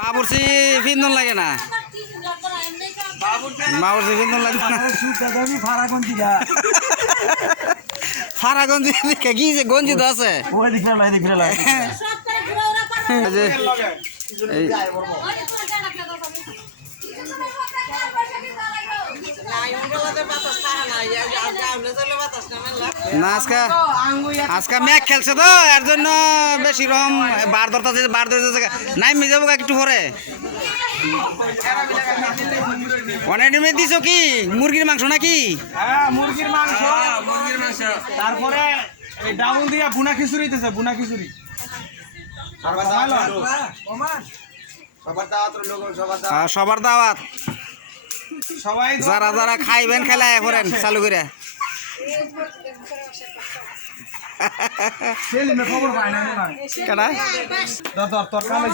বাবুরচি ফিন্দন লাগে না বাবুরচি ফিন্দন লাগে না ফারাগঞ্জি কি যে গঞ্জি তো আছে না আজকে ম্যাচ খেলছে তো এর জন্য বেশি রকম বার ধরতে নাই মিলে যাবো একটু পরে অনেক দিছো কি মুরগির মাংস নাকি মুরগির মাংস তারপরে ডাউন দিয়া বুনা খিচুড়ি দিতেছে বুনা খিচুড়ি সবার দাওয়াত সবাই যারা যারা খাইবেন খেলায় করেন চালু করে খবর পাই না কেনা তোর কামে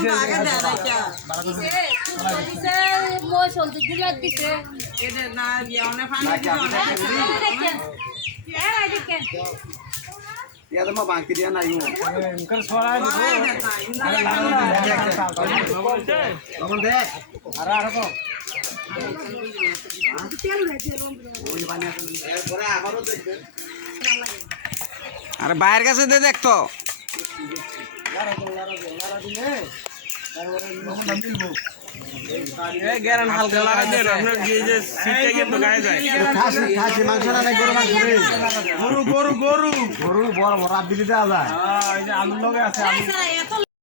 বাংতি দিয়া নাই আরে বাইরের কাছে দিয়ে দেখতো গরু গরু গরু গরু বড় বড় দিদি দেওয়া যায় আলুর লগে আছে